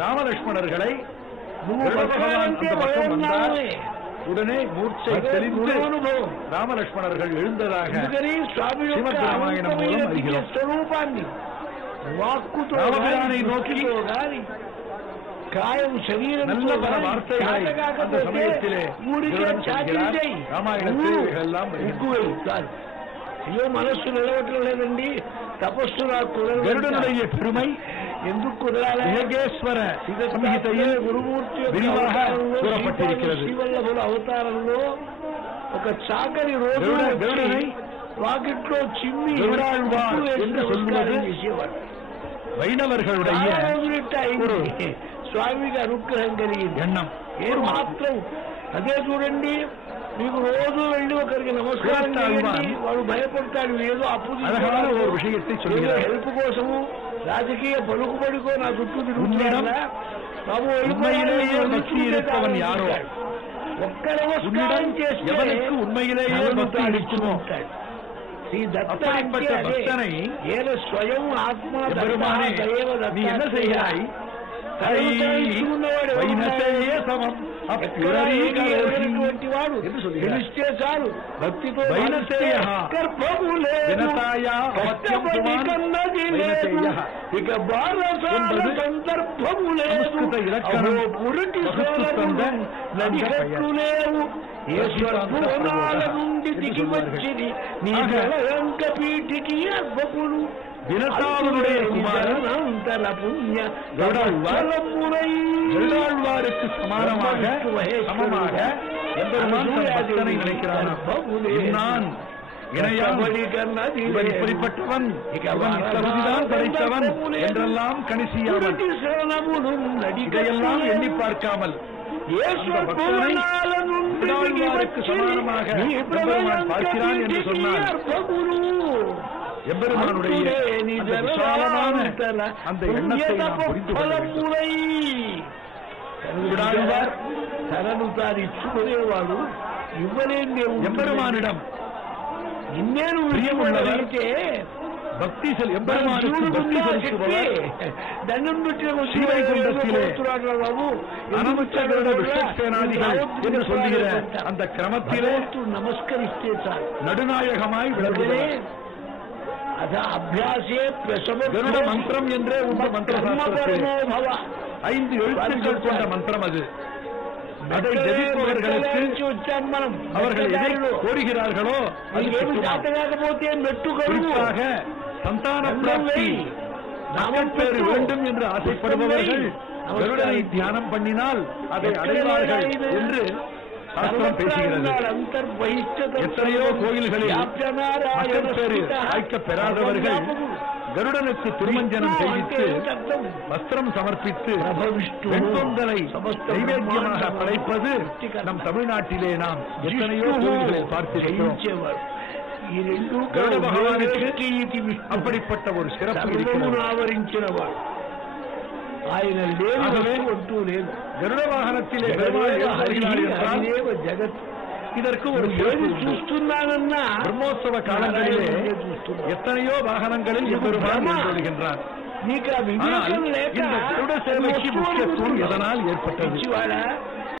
ராமலட்சுமணர்களை பகவான் அந்த பக்கம் வந்தார். உடனே மூர்ச்சை தெளிந்து ராமலட்சுமணர்கள் எழுந்ததாக ஸ்ரீமத் ராமாயணம் மூலம் அறிகிறோம். ராமபிரானை நோக்கி காயம் சரீரம் நல்ல பல வார்த்தைகளை அந்த சமயத்திலே ராமாயணத்தில் எல்லாம் ஐயோ மனசு நிலவற்றలేదండి తపస్సు నా కుదరదు. గరుడనుடைய பெருமை ఎందుకు యోగేశ్వర సంహితயில் గురుమూర్తి విరివాக கூறப்பட்டிருக்கிறது. శ్రీవల్లభుల అవతారంలో ఒక చాకరి రోజు గరుడனை వాకిట్లో చిమ్మి என்று சொல்வது వైణவர்களுடைய స్వామికి అనుగ్రహం కలిగింది ఎన్నం మాత్రం. అదే చూడండి, మీకు రోజు వెళ్ళి ఒకరికి నమస్కారం చేయండి, వాడు భయపడతాడు. ఏదో అప్పు హెల్ప్ కోసము రాజకీయ పలుకుబడికో నా చుట్టూ తిరుగుతున్నాడా బాబు, వెళ్ళిపోయినవన్ యారో ఒక్క నమస్కారం చేస్తే శ్రీ దత్తனை ఏన స్వయం ఆత్మ நீ என்ன செய்கிறாய்? అటువంటి వాడు తెలిస్తే చాలు భక్తితో ఇక బాలసాల సందర్భము లేదు, పురుటి నడికట్టు లేవు. ఈశ్వరునాల నుండి దిగి వచ్చింది నీ జలయంక పీఠికి అర్భకుడు வினதாவுடைய குமாரன் அந்தர புண்ணிய கருடாழ்வாருக்கு சமமாக எம்பெருமான் பக்தனை நினைக்கிறான். நான் இப்படிப்பட்டவன் தகுதிதான் படைத்தவன் என்றெல்லாம் கணிசியாமல் இதையெல்லாம் எண்ணி பார்க்காமல் சமானமாக பார்க்கிறான் என்று சொன்னார். எம்பெருமானுடைய விசாலமான அந்த எண்ணத்தை நாம் புரிந்து கொள்கிறார். తనను తాను ఇచ్చుకునేవాడు ఇవ్వలేని எம்பெருமானிடம் இன்னேను ప్రియముள்ளవైతే భక్తి எம்பெருமானுக்கு பக்தி செலுத்துபவர் దండం పెట్టిన ஸ்ரீவைகுண்டத்திலே அனமுச்சகருட விஷ்ணுசேனாதிகள் என்று சொல்லுகிற அந்த கிரமத்திலே நமஸ்கரிస్తే చాలు நடுநாயகமாய் விளங்குகிறார். அது அபியாசே கருட மந்திரம் என்றே உண்ட மந்திர 5 எழுத்துக்கள் கொண்ட மந்திரம் அது. அதை ஜபிப்பவர்களுக்கு அவர்கள் எதை கோருகிறார்களோ அது குறிப்பாக சந்தான பிராப்தி நாமப்பேறு வேண்டும் என்று ஆசைப்படுபவர்கள் கருடனை தியானம் பண்ணினால் அதை அடைவார்கள் என்று சாஸ்திரம் பேசுகிறது. எத்தனையோ கோயில்களில் மக்கள் வாய்க்க பெறாதவர்கள் கருடனுக்கு திருமஞ்சனம் செய்வித்து வஸ்திரம் சமர்ப்பித்து வெண்பொங்கலை நைவேத்தியமாக படைப்பது நம் தமிழ்நாட்டிலே நாம் எத்தனையோ கோயில்களில் பார்த்திருக்கிறோம். கருட பகவானுக்கு அப்படிப்பட்ட ஒரு சிறப்பு இருக்கிறது. ఆయన లేవు లేదు. గరుడ వాహనத்திலே జగత్ இதற்கு ஒரு చూస్తున్నానన్నా பிரம்மோத்சவ காலங்களிலே எத்தனையோ வாகனங்களில் எம்பெருமான் நீக்கு கருட சேவைக்கு முக்கியத்துவம் எதனால் ஏற்பட்டது?